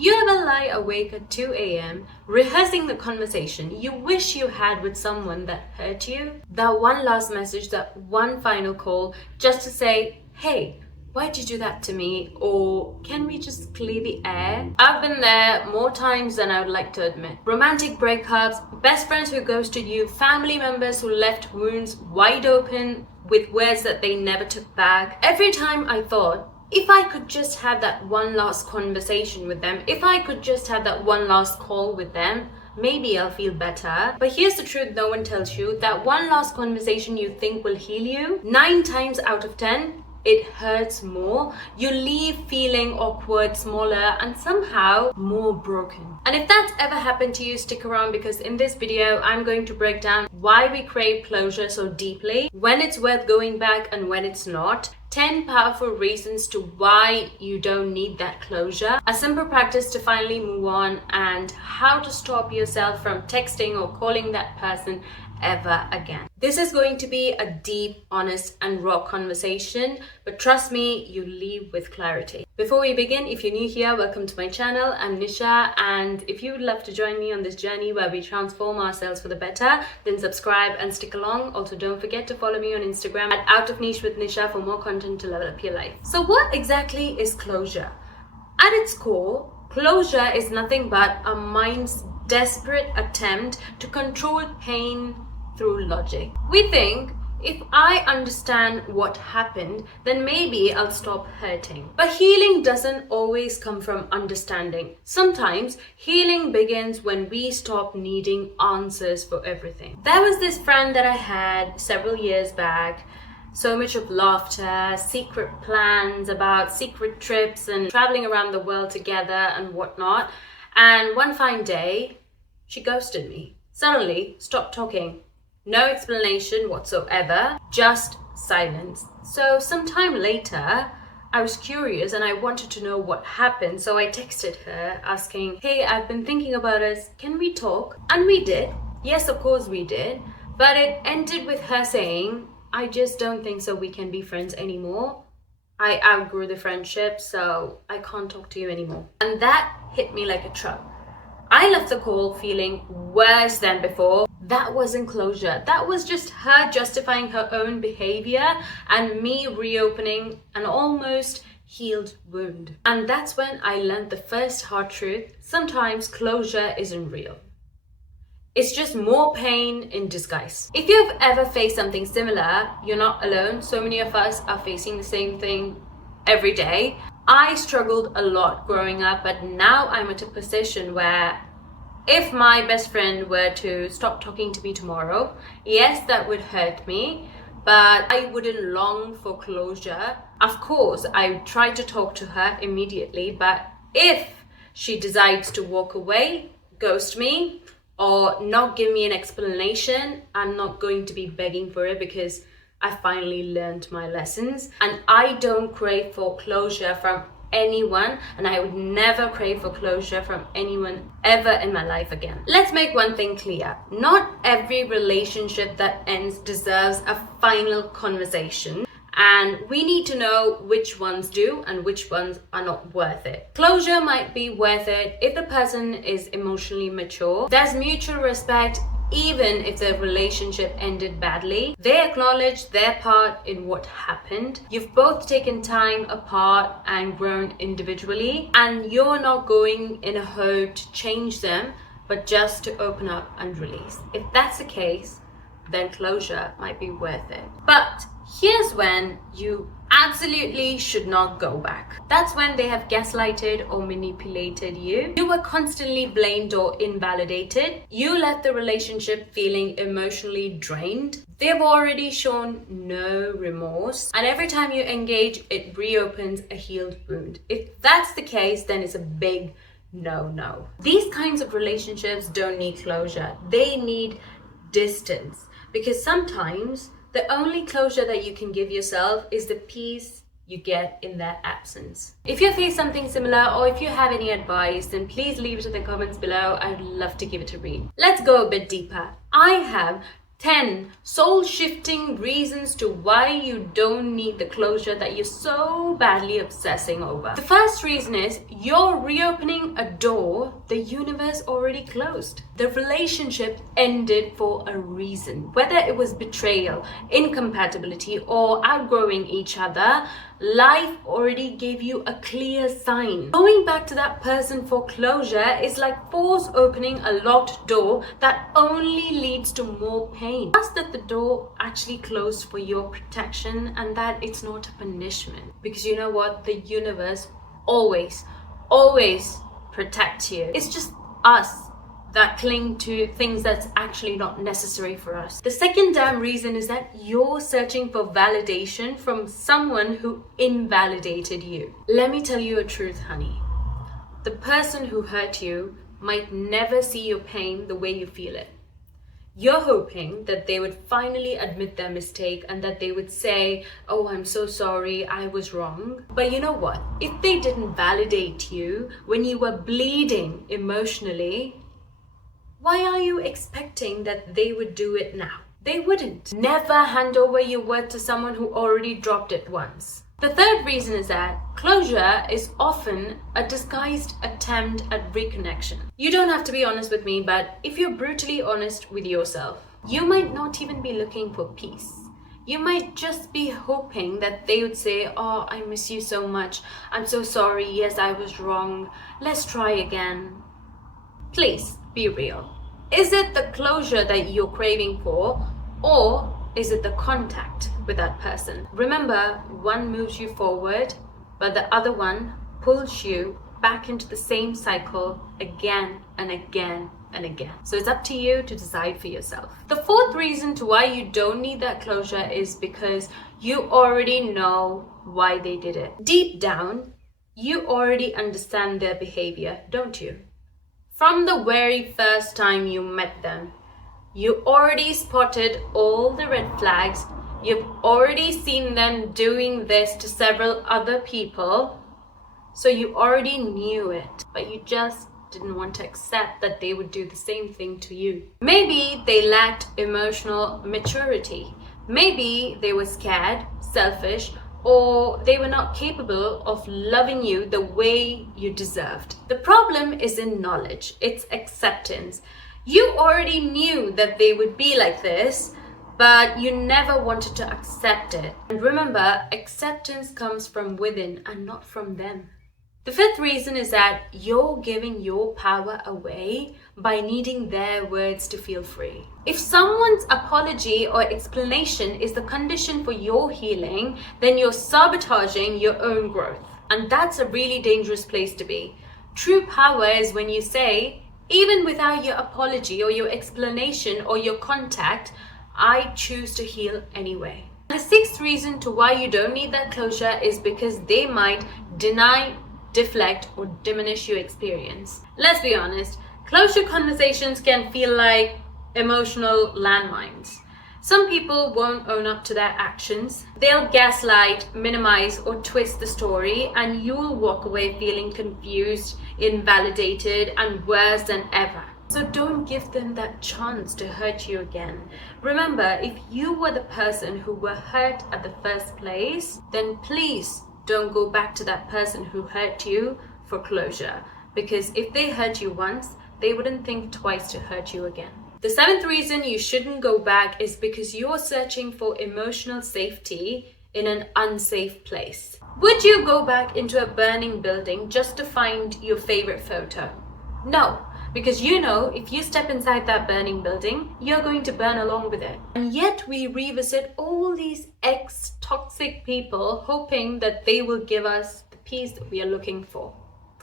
You ever lie awake at 2 a.m. rehearsing the conversation you wish you had with someone that hurt you? That one last message, that one final call just to say, hey, why'd you do that to me? Or can we just clear the air? I've been there more times than I would like to admit. Romantic breakups, best friends who ghosted you, family members who left wounds wide open with words that they never took back. Every time I thought, if I could just have that one last conversation with them, if I could just have that one last call with them, maybe I'll feel better. But here's the truth no one tells you. That one last conversation you think will heal you, 9 times out of 10, it hurts more. You leave feeling awkward, smaller, and somehow more broken. And if that's ever happened to you, stick around, because in this video, I'm going to break down why we crave closure so deeply, when it's worth going back and when it's not, 10 powerful reasons to why you don't need that closure, a simple practice to finally move on, and how to stop yourself from texting or calling that person ever again. This is going to be a deep, honest, and raw conversation, but trust me, you leave with clarity. Before we begin, if you're new here, welcome to my channel. I'm Nisha, and if you would love to join me on this journey where we transform ourselves for the better, then subscribe and stick along. Also, don't forget to follow me on Instagram at Out of Niche with Nisha for more content to level up your life. So what exactly is closure? At its core, closure is nothing but a mind's desperate attempt to control pain through logic. We think, if I understand what happened, then maybe I'll stop hurting. But healing doesn't always come from understanding. Sometimes healing begins when we stop needing answers for everything. There was this friend that I had several years back. So much of laughter, secret plans about secret trips and traveling around the world together and whatnot. And one fine day, she ghosted me. Suddenly stopped talking. No explanation whatsoever, just silence. So some time later, I was curious and I wanted to know what happened. So I texted her asking, hey, I've been thinking about us. Can we talk? And we did. Yes, of course we did. But it ended with her saying, I just don't think so we can be friends anymore. I outgrew the friendship, so I can't talk to you anymore. And that hit me like a truck. I left the call feeling worse than before. That wasn't closure. That was just her justifying her own behavior and me reopening an almost healed wound. And that's when I learned the first hard truth. Sometimes closure isn't real. It's just more pain in disguise. If you've ever faced something similar, you're not alone. So many of us are facing the same thing every day. I struggled a lot growing up, but now I'm at a position where if my best friend were to stop talking to me tomorrow, yes, that would hurt me, but I wouldn't long for closure. Of course, I would try to talk to her immediately, but if she decides to walk away, ghost me, or not give me an explanation, I'm not going to be begging for it, because I finally learned my lessons. And I don't crave for closure from anyone, and I would never crave for closure from anyone ever in my life again. Let's make one thing clear. Not every relationship that ends deserves a final conversation. And we need to know which ones do and which ones are not worth it. Closure might be worth it if the person is emotionally mature. There's mutual respect, even if the relationship ended badly. They acknowledge their part in what happened. You've both taken time apart and grown individually, and you're not going in a hurry to change them, but just to open up and release. If that's the case, then closure might be worth it. But here's when you absolutely should not go back. That's when they have gaslighted or manipulated you. You were constantly blamed or invalidated. You left the relationship feeling emotionally drained. They've already shown no remorse. And every time you engage, it reopens a healed wound. If that's the case, then it's a big no. These kinds of relationships don't need closure. They need distance. Because sometimes the only closure that you can give yourself is the peace you get in their absence. If you face something similar, or if you have any advice, then please leave it in the comments below. I'd love to give it a read. Let's go a bit deeper. I have 10 soul-shifting reasons to why you don't need the closure that you're so badly obsessing over. The first reason is you're reopening a door the universe already closed. The relationship ended for a reason. Whether it was betrayal, incompatibility, or outgrowing each other, life already gave you a clear sign. Going back to that person for closure is like force opening a locked door that only leads to more pain. Trust that the door actually closed for your protection and that it's not a punishment. Because you know what? The universe always protects you. It's just us that cling to things that's actually not necessary for us. The second damn reason is that you're searching for validation from someone who invalidated you. Let me tell you a truth, honey. The person who hurt you might never see your pain the way you feel it. You're hoping that they would finally admit their mistake and that they would say, "Oh, I'm so sorry, I was wrong." But you know what? If they didn't validate you when you were bleeding emotionally, why are you expecting that they would do it now? They wouldn't. Never hand over your word to someone who already dropped it once. The third reason is that closure is often a disguised attempt at reconnection. You don't have to be honest with me, but if you're brutally honest with yourself, you might not even be looking for peace. You might just be hoping that they would say, "Oh, I miss you so much. I'm so sorry. Yes, I was wrong. Let's try again." Please be real. Is it the closure that you're craving for, or is it the contact with that person? Remember, one moves you forward, but the other one pulls you back into the same cycle again and again and again. So it's up to you to decide for yourself. The fourth reason to why you don't need that closure is because you already know why they did it. Deep down, you already understand their behavior, don't you? From the very first time you met them, you already spotted all the red flags. You've already seen them doing this to several other people. So you already knew it, but you just didn't want to accept that they would do the same thing to you. Maybe they lacked emotional maturity. Maybe they were scared, selfish, or they were not capable of loving you the way you deserved. The problem isn't knowledge, it's acceptance. You already knew that they would be like this, but you never wanted to accept it. And remember, acceptance comes from within and not from them. The fifth reason is that you're giving your power away by needing their words to feel free. If someone's apology or explanation is the condition for your healing, then you're sabotaging your own growth. And that's a really dangerous place to be. True power is when you say, even without your apology or your explanation or your contact, I choose to heal anyway. The sixth reason to why you don't need that closure is because they might deny, deflect, or diminish your experience. Let's be honest, closure conversations can feel like emotional landmines. Some people won't own up to their actions. They'll gaslight, minimize, or twist the story, and you'll walk away feeling confused, invalidated, and worse than ever. So don't give them that chance to hurt you again. Remember, if you were the person who were hurt at the first place, then please don't go back to that person who hurt you for closure. Because if they hurt you once, they wouldn't think twice to hurt you again. The seventh reason you shouldn't go back is because you're searching for emotional safety in an unsafe place. Would you go back into a burning building just to find your favorite photo? No, because you know if you step inside that burning building, you're going to burn along with it. And yet we revisit all these ex-toxic people hoping that they will give us the peace that we are looking for.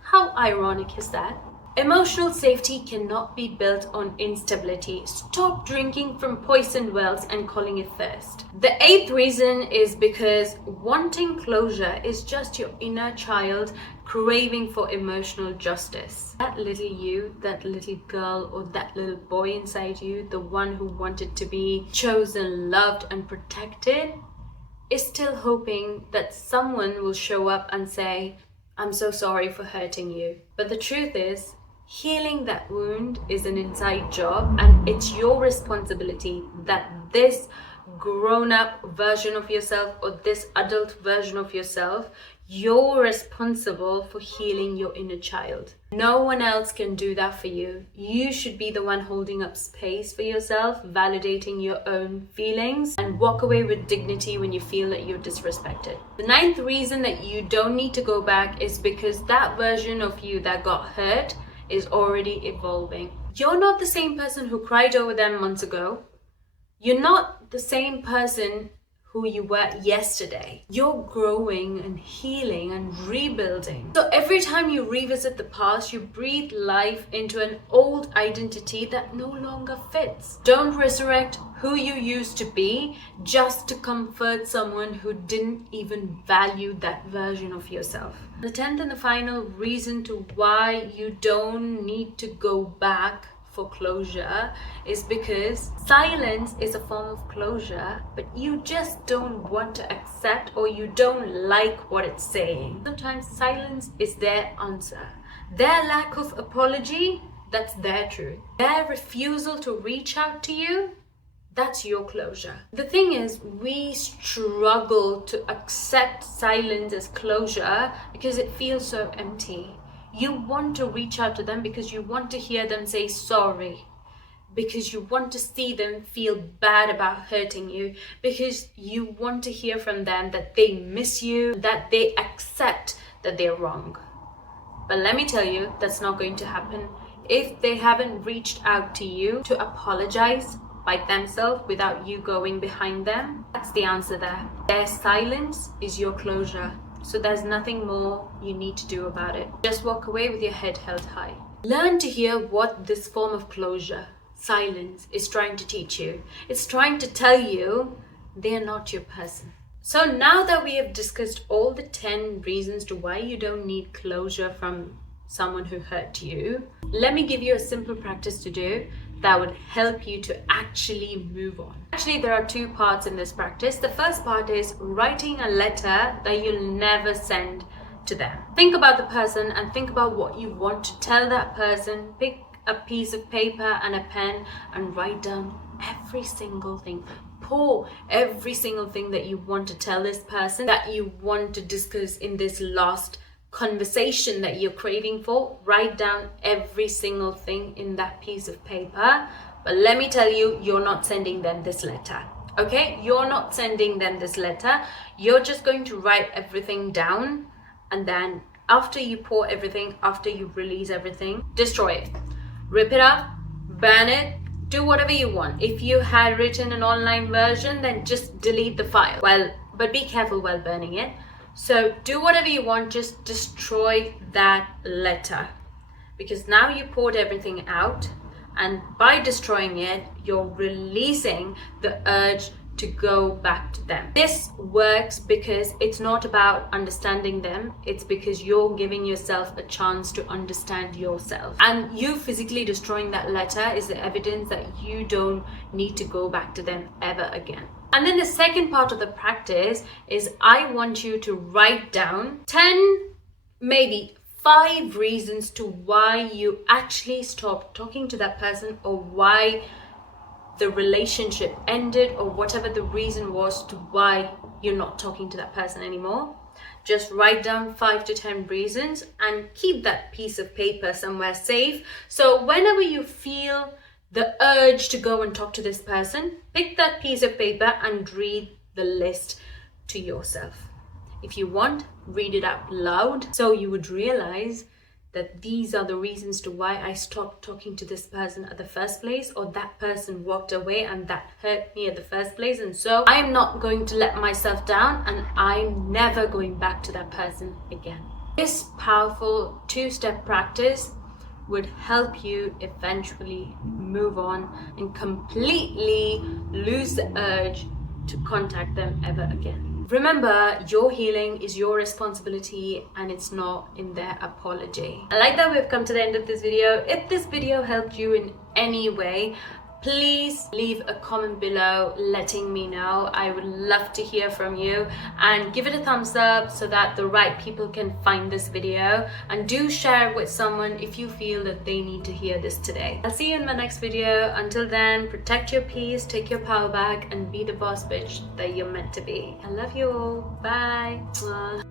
How ironic is that? Emotional safety cannot be built on instability. Stop drinking from poisoned wells and calling it thirst. The eighth reason is because wanting closure is just your inner child craving for emotional justice. That little you, that little girl, or that little boy inside you, the one who wanted to be chosen, loved, and protected, is still hoping that someone will show up and say, I'm so sorry for hurting you. But the truth is, Healing that wound is an inside job, and it's your responsibility that this grown-up version of yourself or this adult version of yourself, you're responsible for healing your inner child. No one else can do that for you. You should be the one holding up space for yourself, validating your own feelings, and walk away with dignity when you feel that you're disrespected. The 9th reason that you don't need to go back is because that version of you that got hurt is already evolving. You're not the same person who cried over them months ago. You're not the same person who you were yesterday. You're growing and healing and rebuilding. So every time you revisit the past, you breathe life into an old identity that no longer fits. Don't resurrect who you used to be just to comfort someone who didn't even value that version of yourself. The 10th and the final reason to why you don't need to go back for closure is because silence is a form of closure, but you just don't want to accept, or you don't like what it's saying. Sometimes silence is their answer. Their lack of apology, that's their truth. Their refusal to reach out to you, that's your closure. The thing is, we struggle to accept silence as closure because it feels so empty. You want to reach out to them because you want to hear them say sorry, because you want to see them feel bad about hurting you, because you want to hear from them that they miss you, that they accept that they're wrong. But let me tell you, that's not going to happen. If they haven't reached out to you to apologize by themselves without you going behind them, that's the answer there. Their silence is your closure. So there's nothing more you need to do about it. Just walk away with your head held high. Learn to hear what this form of closure, silence, is trying to teach you. It's trying to tell you they're not your person. So now that we have discussed all the 10 reasons to why you don't need closure from someone who hurt you, let me give you a simple practice to do that would help you to actually move on. Actually, there are 2 parts in this practice. The first part is writing a letter that you'll never send to them. Think about the person and think about what you want to tell that person. Pick a piece of paper and a pen and write down every single thing. Pour every single thing that you want to tell this person, that you want to discuss in this last conversation that you're craving for. Write down every single thing in that piece of paper. But let me tell you, you're not sending them this letter. Okay? You're not sending them this letter. You're just going to write everything down, and then after you pour everything, after you release everything, destroy it. Rip it up, burn it, do whatever you want. If you had written an online version, then just delete the file. But be careful while burning it. So do whatever you want, just destroy that letter, because now you poured everything out, and by destroying it, you're releasing the urge to go back to them. This works because it's not about understanding them, it's because you're giving yourself a chance to understand yourself. And you physically destroying that letter is the evidence that you don't need to go back to them ever again. And then the second part of the practice is I want you to write down 10, maybe 5 reasons to why you actually stopped talking to that person, or why the relationship ended, or whatever the reason was to why you're not talking to that person anymore. Just write down 5 to 10 reasons and keep that piece of paper somewhere safe. So whenever you feel the urge to go and talk to this person, pick that piece of paper and read the list to yourself. If you want, read it out loud so you would realize that these are the reasons to why I stopped talking to this person at the first place, or that person walked away and that hurt me at the first place, and so I'm not going to let myself down, and I'm never going back to that person again. This powerful 2-step practice would help you eventually move on and completely lose the urge to contact them ever again. Remember, your healing is your responsibility and it's not in their apology. I like that we've come to the end of this video. If this video helped you in any way, please leave a comment below letting me know. I would love to hear from you, and give it a thumbs up so that the right people can find this video, and do share it with someone if you feel that they need to hear this today. I'll see you in my next video. Until then, protect your peace, take your power back, and be the boss bitch that you're meant to be. I love you all. Bye. Mwah.